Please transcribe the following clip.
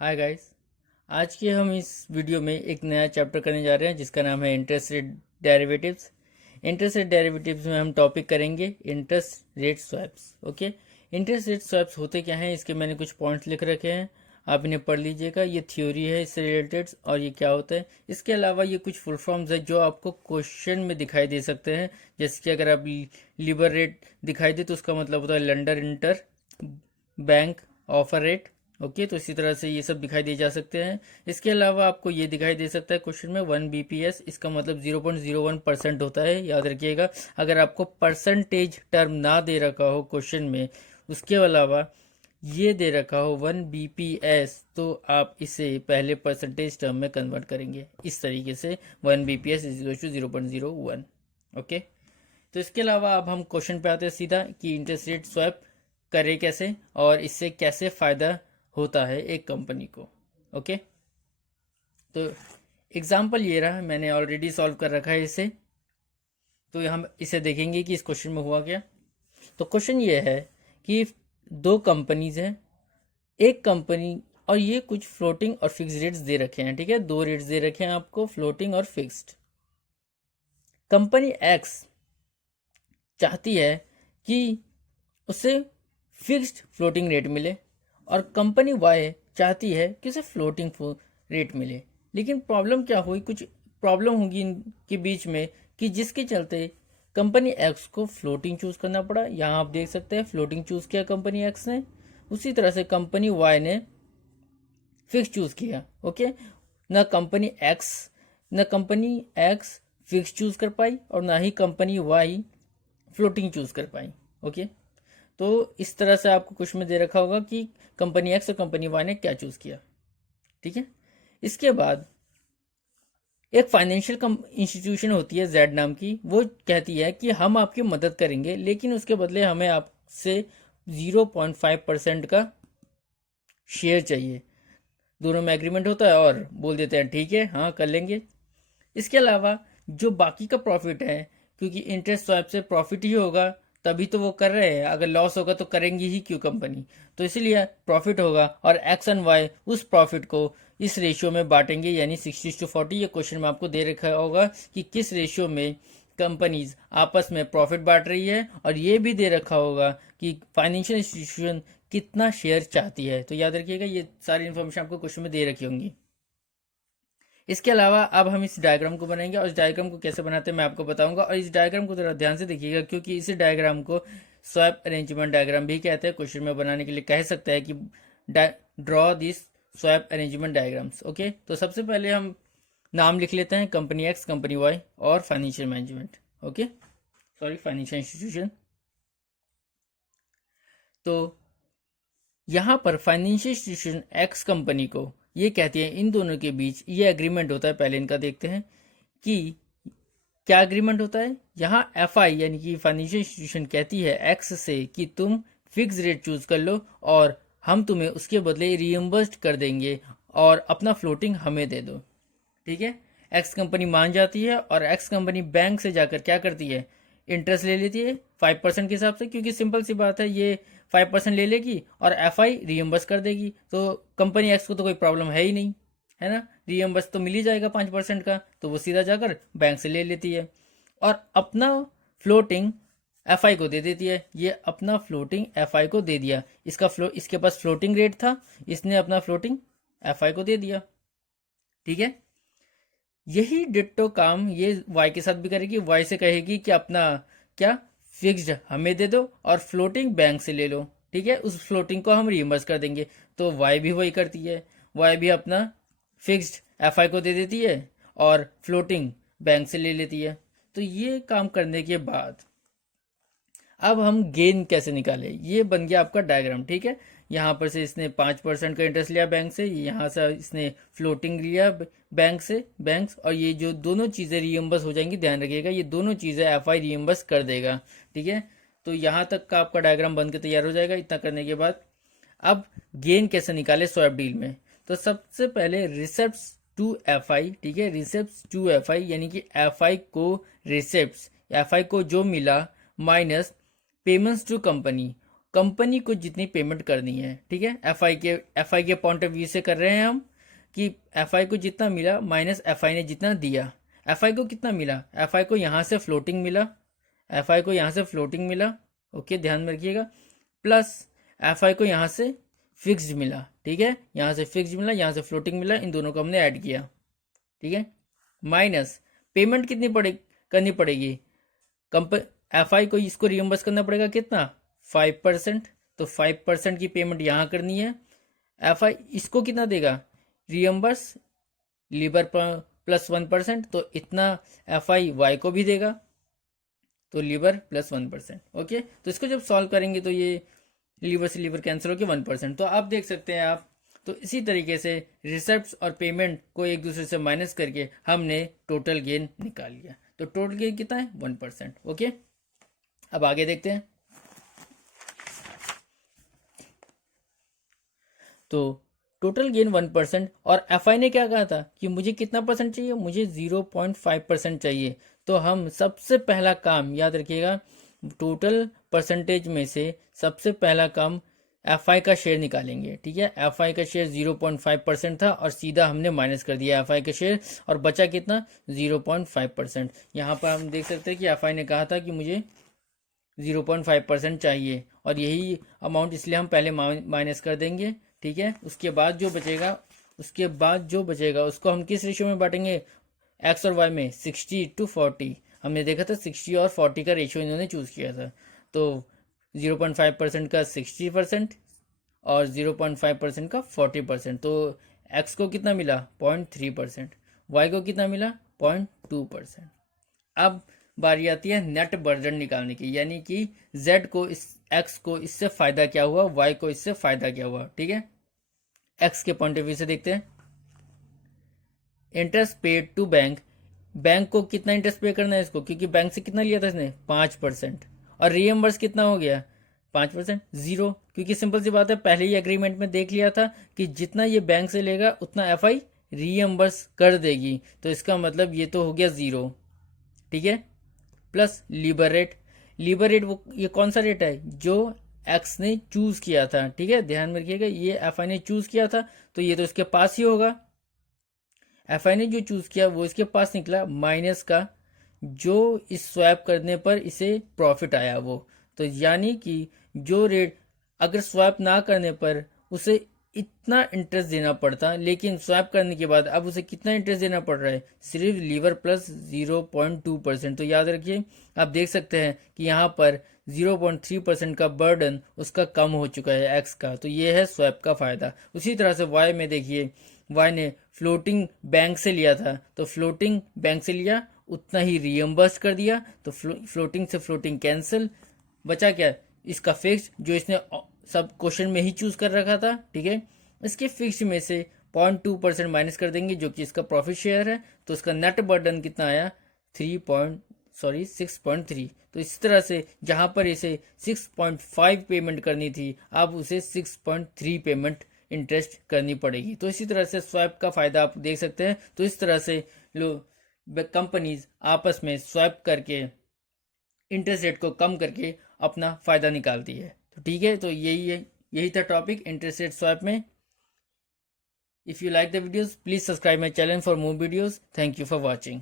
Hi guys. आज के हम इस वीडियो में एक नया चैप्टर करने जा रहे हैं जिसका नाम है interest rate derivatives. Interest rate derivatives में हम टॉपिक करेंगे interest rate swaps. Okay, interest rate swaps होते क्या हैं, इसके मैंने कुछ पॉइंट्स लिख रखे हैं, आप इन्हें पढ़ लीजिएगा। ये थ्योरी है इससे रिलेटेड और ये क्या होता है। इसके अलावा ये कुछ फुल फॉर्म्स है जो आपको क्वेश्चन में दिखाई दे सकते हैं। जैसे कि अगर आप लिबर रेट दिखाई दे तो उसका मतलब होता है London inter bank offer rate. Okay, तो इसी तरह से ये सब दिखाई दे जा सकते हैं। इसके अलावा आपको ये दिखाई दे सकता है क्वेश्चन में 1 BPS, इसका मतलब 0.01% होता है, याद रखिएगा। अगर आपको परसेंटेज टर्म ना दे रखा हो क्वेश्चन में, उसके अलावा ये दे रखा हो 1 BPS, तो आप इसे पहले परसेंटेज टर्म में कन्वर्ट करेंगे इस तरीके से 1 BPS is equal to 0.01। Okay, तो इसके अलावा अब हम क्वेश्चन पे आते हैं सीधा कि इंटरेस्ट रेट स्वैप करे कैसे और इससे कैसे फायदा होता है एक कंपनी को। ओके, तो एग्जाम्पल ये रहा, मैंने ऑलरेडी सॉल्व कर रखा है इसे, तो हम इसे देखेंगे कि इस क्वेश्चन में हुआ क्या। तो क्वेश्चन ये है कि दो कंपनीज हैं, एक कंपनी, और ये कुछ फ्लोटिंग और फिक्स्ड रेट्स दे रखे हैं। ठीक है, दो रेट्स दे रखे हैं आपको, फ्लोटिंग और फिक्स्ड। कंपनी एक्स चाहती है कि उसे फिक्स्ड फ्लोटिंग रेट मिले और कंपनी वाई चाहती है कि उसे फ्लोटिंग रेट मिले। लेकिन प्रॉब्लम क्या हुई, कुछ प्रॉब्लम होगी इनके बीच में कि जिसके चलते कंपनी एक्स को फ्लोटिंग चूज करना पड़ा। यहाँ आप देख सकते हैं फ्लोटिंग चूज किया कंपनी एक्स ने, उसी तरह से कंपनी वाई ने फिक्स चूज किया। ओके, न कंपनी एक्स फिक्स चूज कर पाई और ना ही कंपनी वाई फ्लोटिंग चूज कर पाई। ओके, तो इस तरह से आपको कुछ में दे रखा होगा कि कंपनी एक्स और कंपनी वाई ने क्या चूज किया। ठीक है, इसके बाद एक फाइनेंशियल इंस्टीट्यूशन होती है जेड नाम की, वो कहती है कि हम आपकी मदद करेंगे लेकिन उसके बदले हमें आपसे 0.5% का शेयर चाहिए। दोनों में एग्रीमेंट होता है और बोल देते हैं ठीक है, हाँ कर लेंगे। इसके अलावा जो बाकी का प्रॉफिट है, क्योंकि इंटरेस्ट स्वैप से प्रॉफिट ही होगा तभी तो वो कर रहे हैं, अगर लॉस होगा तो करेंगी ही क्यों कंपनी। तो इसीलिए प्रॉफिट होगा और एक्स एंड वाई उस प्रॉफिट को इस रेशियो में बांटेंगे, यानी 60:40। ये क्वेश्चन में आपको दे रखा होगा कि किस रेशियो में कंपनीज आपस में प्रॉफिट बांट रही है, और ये भी दे रखा होगा कि फाइनेंशियल इंस्टीट्यूशन कितना शेयर चाहती है। तो याद रखिएगा ये सारी इन्फॉर्मेशन आपको क्वेश्चन में दे रखी होंगी। इसके अलावा अब हम इस डायग्राम को बनाएंगे और इस डायग्राम को कैसे बनाते हैं मैं आपको बताऊंगा। और इस डायग्राम को थोड़ा ध्यान से देखिएगा क्योंकि इस डायग्राम को स्वैप अरेंजमेंट डायग्राम भी कहते हैं। क्वेश्चन में बनाने के लिए कह सकता है कि draw this swap arrangement diagrams. Okay, तो सबसे पहले हम नाम लिख लेते हैं, कंपनी एक्स, कंपनी वाई और financial management. Okay, sorry, financial institution. तो यहाँ पर फाइनेंशियल इंस्टीट्यूशन एक्स कंपनी को ये कहती है, इन दोनों के बीच ये एग्रीमेंट होता है। पहले इनका देखते हैं कि क्या एग्रीमेंट होता है। यहाँ एफ आई यानी कि फाइनेंशियल इंस्टीट्यूशन कहती है एक्स से कि तुम फिक्स रेट चूज कर लो और हम तुम्हें उसके बदले रियम्बर्स्ड कर देंगे और अपना फ्लोटिंग हमें दे दो। ठीक है, एक्स कंपनी मान जाती है और एक्स कंपनी बैंक से जाकर क्या करती है, इंटरेस्ट ले लेती है 5% के हिसाब से, क्योंकि सिंपल सी बात है ये 5% ले लेगी और एफ आई रियम्बर्स कर देगी। तो कंपनी एक्स को तो कोई प्रॉब्लम है ही नहीं, है ना, रियम्बर्स तो मिल ही जाएगा 5% का, तो वो सीधा जाकर बैंक से ले लेती है और अपना फ्लोटिंग एफ आई को दे देती है। ये अपना फ्लोटिंग एफ आई को दे दिया, इसके पास फ्लोटिंग रेट था, इसने अपना फ्लोटिंग एफ आई को दे दिया। ठीक है, यही डिट्टो काम ये वाई के साथ भी करेगी। वाई से कहेगी कि अपना क्या फिक्स्ड हमें दे दो और फ्लोटिंग बैंक से ले लो। ठीक है, उस फ्लोटिंग को हम रिइंबर्स कर देंगे। तो वाई भी वही करती है, वाई भी अपना फिक्स्ड एफ आई को दे देती है और फ्लोटिंग बैंक से ले लेती है। तो ये काम करने के बाद अब हम गेन कैसे निकाले, ये बन गया आपका डायग्राम। ठीक है, यहाँ पर से इसने 5% का इंटरेस्ट लिया बैंक से, यहाँ से इसने फ्लोटिंग लिया बैंक्स, और ये जो दोनों चीज़ें रियम्बर्स हो जाएंगी। ध्यान रखिएगा ये दोनों चीज़ें एफ आई रियम्बर्स कर देगा। ठीक है, तो यहाँ तक का आपका डायग्राम बन के तैयार हो जाएगा। इतना करने के बाद अब गेन कैसे निकाले स्वैप डील में, तो सबसे पहले रिसेप्ट टू एफ आई। ठीक है, रिसेप्ट टू एफ आई यानी कि एफ आई को रिसेप्ट, एफ आई को जो मिला minus payments to company, company को जितनी पेमेंट करनी है, ठीक है, एफ आई के पॉइंट ऑफ व्यू से कर रहे हैं हम कि एफ आई को जितना मिला माइनस एफ आई ने जितना दिया। एफ आई को कितना मिला, एफ आई को यहाँ से फ्लोटिंग मिला, एफ आई को यहाँ से फ्लोटिंग मिला, ओके ध्यान में रखिएगा, प्लस एफ आई को यहाँ से फिक्स्ड मिला, ठीक है, यहाँ से फिक्स्ड मिला, यहाँ से फ्लोटिंग मिला, इन दोनों को हमने ऐड किया, ठीक है, माइनस पेमेंट कितनी करनी पड़ेगी, एफ आई को इसको रियम्बर्स करना पड़ेगा कितना 5%, तो 5% की पेमेंट यहाँ करनी है। एफ आई इसको कितना देगा रियम्बर्स लीवर प्लस 1%, तो इतना एफ आई वाई को भी देगा, तो लीवर प्लस 1%, ओके। तो इसको जब सॉल्व करेंगे तो ये लीवर से लीवर कैंसिल होकर 1%, तो आप देख सकते हैं आप। तो इसी तरीके से रिसिप्ट्स और पेमेंट को एक दूसरे से माइनस करके हमने टोटल गेन निकाल लिया। तो टोटल गेन कितना है 1%, ओके। अब आगे देखते हैं। तो टोटल गेन 1%, और एफ आई ने क्या कहा था कि मुझे कितना परसेंट चाहिए, मुझे 0.5% चाहिए। तो हम सबसे पहला काम याद रखिएगा, टोटल परसेंटेज में से सबसे पहला काम एफ आई का शेयर निकालेंगे, ठीक है। एफ आई का शेयर 0.5% था और सीधा हमने माइनस कर दिया एफ आई का शेयर, और बचा कितना 0.5%। यहाँ पर हम देख सकते हैं कि एफ आई ने कहा था कि मुझे 0.5% चाहिए, और यही अमाउंट इसलिए हम पहले माइनस कर देंगे, ठीक है। उसके बाद जो बचेगा उसको हम किस रेशियो में बांटेंगे, एक्स और वाई में 60:40। हमने देखा था 60 और 40 का रेशियो इन्होंने चूज किया था। तो 0.5% का 60% और 0.5% का 40%। तो एक्स को कितना मिला 0.3%, वाई को कितना मिला 0.2%। अब बारी आती है नेट बर्डन निकालने की, यानी कि z को x को इससे फायदा क्या हुआ, y को इससे फायदा क्या हुआ, ठीक है। x के पॉइंट ऑफ व्यू से देखते हैं। इंटरेस्ट पेड टू बैंक को कितना इंटरेस्ट पे करना है इसको, क्योंकि बैंक से कितना लिया था इसने 5%, और रीएम्बर्स कितना हो गया 5%, 0, क्योंकि सिंपल सी बात है पहले ही एग्रीमेंट में देख लिया था कि जितना ये बैंक से लेगा उतना एफ आई रीएम्बर्स कर देगी, तो इसका मतलब ये तो हो गया 0, ठीक है। प्लस लीवर रेट वो ये कौन सा रेट है जो एक्स ने चूज किया था, ठीक है, ध्यान में रखिएगा, ये एफ आई ने चूज किया था तो ये तो इसके पास ही होगा। एफ आई ने जो चूज किया वो इसके पास निकला, माइनस का जो इस स्वैप करने पर इसे प्रॉफिट आया वो, तो यानी कि जो रेट अगर स्वैप ना करने पर उसे इतना इंटरेस्ट देना पड़ता, लेकिन स्वैप करने के बाद अब उसे कितना इंटरेस्ट देना पड़ रहा है, सिर्फ लीवर प्लस 0.2%। तो याद रखिए, आप देख सकते हैं कि यहाँ पर 0.3% का बर्डन उसका कम हो चुका है एक्स का, तो ये है स्वैप का फायदा। उसी तरह से वाई में देखिए, वाई ने फ्लोटिंग बैंक से लिया था, तो फ्लोटिंग बैंक से लिया उतना ही रियम्बर्स कर दिया, तो फ्लोटिंग से फ्लोटिंग कैंसिल, बचा क्या इसका फिक्स जो इसने सब क्वेश्चन में ही चूज कर रखा था, ठीक है। इसके फिक्स में से 0.2% माइनस कर देंगे जो कि इसका प्रॉफिट शेयर है, तो इसका नेट बर्डन कितना आया 6.3। तो इस तरह से जहां पर इसे 6.5 पेमेंट करनी थी अब उसे 6.3 पेमेंट इंटरेस्ट करनी पड़ेगी। तो इसी तरह से स्वैप का फायदा आप देख सकते हैं। तो इस तरह से कंपनीज आपस में स्वैप करके इंटरेस्ट रेट को कम करके अपना फायदा निकालती है। तो ठीक है, तो यही था टॉपिक इंटरेस्ट रेट स्वैप में। If you like the videos please subscribe my channel for more videos. Thank you for watching.